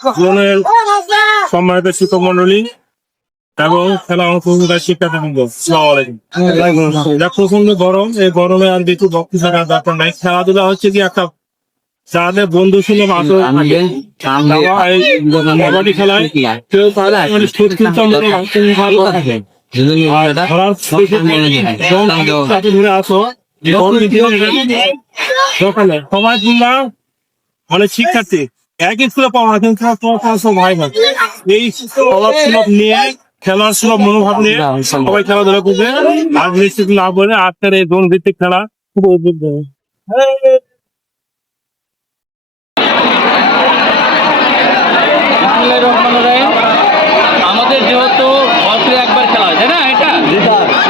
জীবনের সম্মানিত শিক্ষক মন্ডলী এবং খেলা অংশগ্রহণকারী শিক্ষার্থীবৃন্দ, আসসালামু আলাইকুম। যা প্রচন্ড গরম, এই গরমে আর বেশি বক্তৃতা করার দরকার নাই। খেলাধুলা হচ্ছে কি একটা যাদের বন্ধু সুলভ আসর থাকে। কবাডি খেলায় কেউ ধরে আসো সবাই তোমরা অনেক শিক্ষার্থী একই স্কুলে পড়া কিন্তু ভাই ভাই এই সুলভ নিয়ে খেলার সুলভ মনোভাব নিয়ে সবাই খেলাধুলা করবে আর নিশ্চিত না বলে আজকের এই দোল ভিত্তিক খেলা খুব উদ্বুদ্ধ। আমাদের যেহেতু বছরে একবার খেলা হয় তাই না, এটা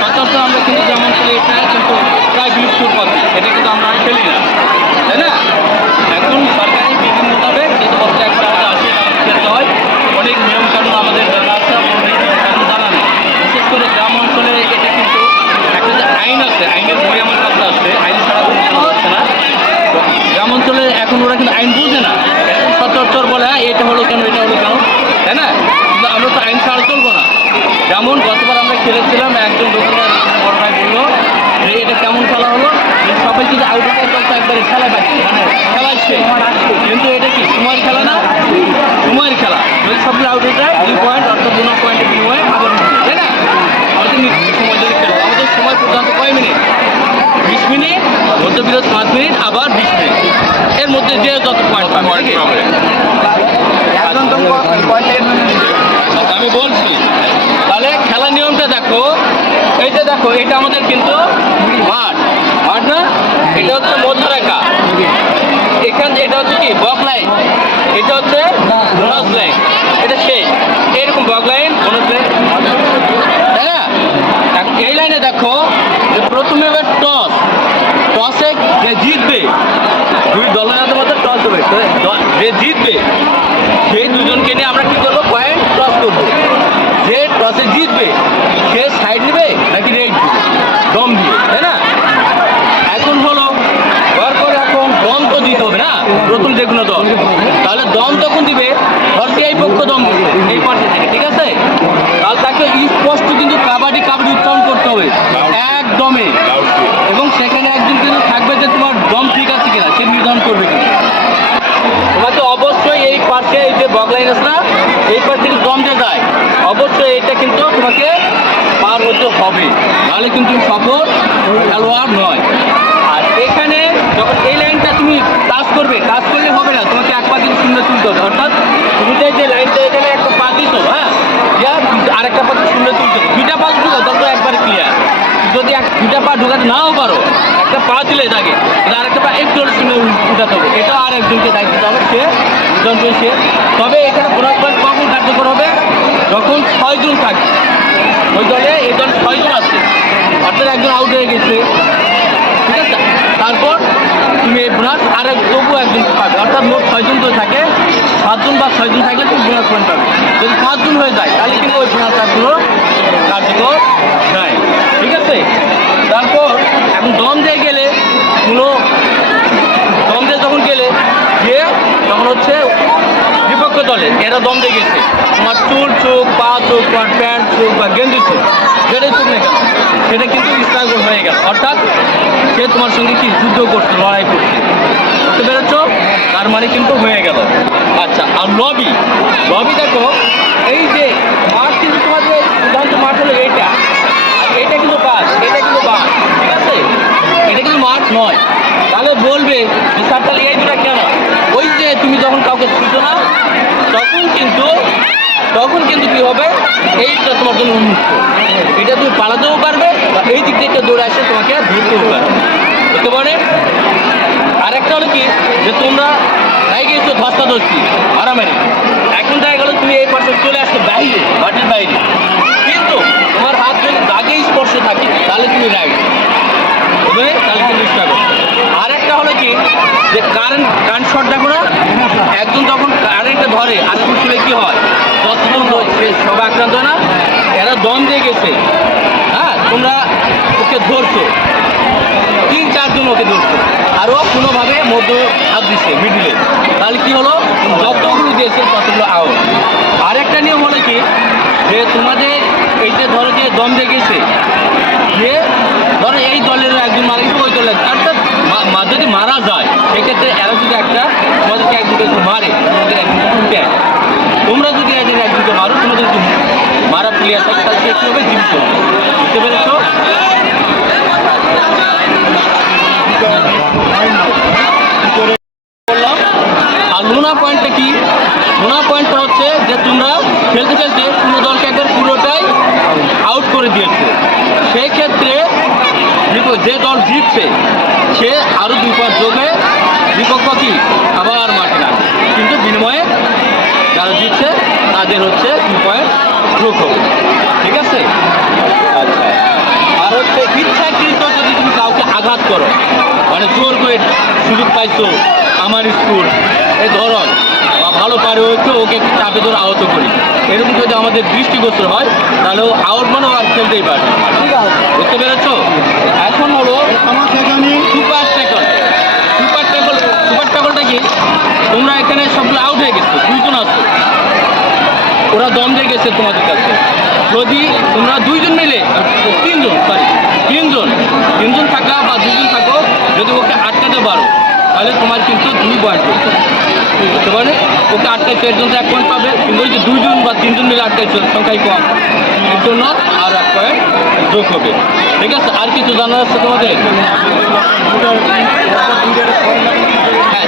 সচরাচর আমরা কিন্তু যেমন খেলি এটা কিন্তু প্রায় বিলুপ্তির পথে, এটা কিন্তু আমরা আর খেলি না তাই না। এখন সরকারি বিধি মোতাবেক কিন্তু বছরে একবার আমাদের আসে খেলতে হয়। অনেক নিয়মকানুন আমাদের জানা আছে, অনেক নিয়মকানুন জানা নেই। বিশেষ করে গ্রাম অঞ্চলে এটা কিন্তু একটা যে আইন আছে, আইনের বই আমার কাছে আসছে, আইন ছাড়া কোনো খেলা হচ্ছে না। তো গ্রাম অঞ্চলে এখন ওরা কিন্তু আইন বুঝে না, এখন সচরাচর বলে হ্যাঁ এটা হলো কেন, এটা হলো কেন, তাই না। কিন্তু আমরা তো আইন ছাড়া চলবো না। যেমন গতবার আমরা খেলেছিলাম, একজন দোকানদার বড় ভাই বললো যে এটা কেমন খেলা হলো, সবাই কিন্তু আউটডোর চলতে একবারে খেলা পাচ্ছে, মানে খেলা শেষ, কিন্তু এটা কি সময়ের খেলা না, সময়ের খেলা। যদি সবগুলো আউটডোর যায় 2 পয়েন্ট অর্থাৎ 2 পয়েন্টের বিনিময়ে আবার তাই না। আমাদের নির্দিষ্ট সময় ধরে খেলো, আমাদের সময় পর্যন্ত কয় মিনিট, 20 মিনিট, মধ্যবিরত 5 মিনিট, আবার 20 মিনিট, এর মধ্যে যে যত পয়েন্ট পাবে। আমি বলছি তাহলে খেলার নিয়মটা দেখো, এই যে দেখো এটা আমাদের কিন্তু মাঠ, মাঠ না, এটা হচ্ছে মধ্যরেখা, এখান এটা হচ্ছে কি বক লাইন, এটা হচ্ছে বোনাস লাইন, এটা শেষ, এরকম বক লাইন বোনাস লাইন তাই না। এখন এই লাইনে দেখো যে প্রথমে টস, টসে যে জিতবে, দুই দলের মধ্যে টস দেবে, যে জিতবে সেই দুজনকে নিয়ে আমরা কি করবো, পয়েন্ট টস করবো। যে টসে জিতবে সে সাইড নেবে নাকি রেড দিবে, দম দিয়ে তাই না। এখন হলো তারপরে এখন দম তো দিতে হবে না, প্রথম যেগুলো দম, তাহলে দম তখন দিবে ধরতে এই পক্ষ দম দিবে এই পাশে থেকে, ঠিক আছে। তাহলে তাকে স্পষ্ট কিন্তু কাবাডি কাবাডি উচ্চারণ করতে হবে একদমে, এবং সেখানে একজন কিন্তু থাকবে যে তোমার দম ঠিক আছে কিনা সে নির্ধারণ করবে কিন্তু। তোমাকে অবশ্যই এই পাশে এই যে বগলাইন আছে না, এই পাশ থেকে দম যে যায় অবশ্যই এটা কিন্তু তোমাকে পার হতে হবে, তাহলে কিন্তু সফল খেলোয়াড় নয়। আর এখানে যখন এই লাইনটা তুমি টাচ করবে, টাচ করলে হবে না, তোমাকে এক পা কিন্তু শূন্য তুলতে হবে, অর্থাৎ তুমি যে লাইনটা এখানে একটা পা দিত, হ্যাঁ আরেকটা পা শূন্য তুলতে হবে, 2টা পা ঢুকা তখন একবারে ক্লিয়ার। যদি 2টা পা ঢুকাতে নাও পারো, একটা পা দিলে থাকে, আরেকটা পা একটু শূন্য উঠাতে হবে, এটাও আর একজনকে দায়িত্ব দিতে হবে, সে দুজন সে। তবে এখানে বোনাস পয়েন্ট কখন কার্যকর হবে, যখন 6 জন থাকে ওই দলে, এই দলে 6 জন আছে, অর্থাৎ একজন আউট হয়ে গেছে, ঠিক আছে। তারপর তুমি এই বোনাস আর তবু একজন পাবে, অর্থাৎ মোট 6 জন তো থাকে, 7 জন বা 6 জন থাকলে তুমি বোনাস পয়েন্ট পাবে। যদি 5 জন হয়ে যায় তাহলে কিন্তু ওই বোনাস কার্ডগুলো কার্যকর নাই, ঠিক আছে। তারপর এখন দম দিয়ে গেলে কোনো দম দিয়ে যখন গেলে গিয়ে তখন হচ্ছে বিপক্ষ দলে এরা দম দিয়ে গেছে, তোমার চুল চোখ, পা চোখ, তোমার প্যান্ট চোখ বা গেঞ্জি চোখ, যেটাই চোখ না কেন সেটা কিন্তু স্ট্রাগল হয়ে গেল, অর্থাৎ সে তোমার সঙ্গে কি যুদ্ধ করছে, লড়াই করছে, বুঝতে পেরেছ, তার মানে কিন্তু হয়ে গেল। আচ্ছা, আর লবি, লবি দেখো এই যে মাঠ কিন্তু তোমাদের সিদ্ধান্ত মাঠ হলো এইটা, আর এটা কিন্তু বাস, এটা কিন্তু বাস, ঠিক আছে, এটা কিন্তু মাঠ নয়। তাহলে বলবে যে স্যার তাহলে এই দুটা কেন, ওই যে তুমি যখন কাউকে ছুটো না তখন কিন্তু কি হবে, এইটা তোমার জন্য উন্মুক্ত, এটা তুমি পালাতেও পারবে বা এই দিক থেকে দৌড়ে আসে তোমাকে ধরতেও পারবে, বুঝতে পারে। আরেকটা হলো কি যে তোমরা গায়ে গিয়েছো ধস্তাধস্তি মারামারি, এখন দেখা গেলো তুমি এই পাশে চলে আসছো বাইরে, মাটির বাইরে, কিন্তু তোমার হাত যদি দাগে স্পর্শ থাকে তাহলে তুমি রাইট হবে, তাহলে কিন্তু স্ট্রাগল। আরেকটা হলো কি যে কারেন্ট শট দেখো না, একজন যখন কারেন্টে ধরে আরেকজন চলে কি হয়, যতজন সবাই আক্রান্ত হয় না, এরা দম দিয়ে গেছে, হ্যাঁ তোমরা ওকে ধরছো, 3-4 জন ওকে ধরছো, আরও কোনোভাবে মধ্য হাত দিচ্ছে মিডিলে, তাহলে কি হলো যতগুলো দিয়েছে ততগুলো তোমাকে একটু মারে তোমাদের একজন দেয়, তোমরা যদি এদের একজনকে মারো, তোমাদের যদি মারা প্লেয়ার থাকে তাহলে সে কী হবে, জীবিত হবে। বুঝতে পেরেছো? বললাম। আর লুনা পয়েন্টটা কি? লুনা পয়েন্টটা হচ্ছে যে তোমরা খেলতে খেলতে কোনো দলকে একবার পুরোটাই আউট করে দিয়েছো, সেই ক্ষেত্রে যে দল জিতছে সে আরও 2 পয়েন্ট যোগে বিপক্ষ কি আবার মাঠে নামবে, কিন্তু বিনিময়ে যারা জিতছে তাদের হচ্ছে 2 পয়েন্ট যোগ হবে। ঠিক আছে? আচ্ছা, আর হচ্ছে ইচ্ছাকৃত যদি তুমি কাউকে আঘাত করো, মানে জোর করে সুযোগ পাইছো আমার স্কুল এই ধরন বা ভালো পারে হচ্ছে ওকে একটু চাপে ধরে আহত করি, এরকম যদি আমাদের দৃষ্টিগোচর হয় তাহলে ও আউট মানে আর খেলতেই পারবে না। বুঝতে পেরেছো? এখন হলো সুপার ট্যাকল। সুপার ট্যাকলটা কি? তোমরা এখানে সবগুলো আউট হয়ে গেছো, 2 জন আছো, ওরা দম দিয়ে গেছে তোমাদের কাছে, যদি তোমরা 2 জন মিলে 3 জন সরি 3 জন থাকা বা 2 জন থাকো, যদি ওকে আটকাতে পারো তাহলে তোমার কিন্তু 2 পয়েন্ট করতে বুঝতে পারে। ওকে আটকাইছো এর জন্য 1 পয়েন্ট পাবে, কিন্তু ওই যে 2 জন বা 3 জন মিলে আটকাইছো সংখ্যায় কম, এর জন্য আর 1 পয়েন্ট যোগ হবে। ঠিক আছে? আর কিছু জানার আছে তোমাদের? হ্যাঁ,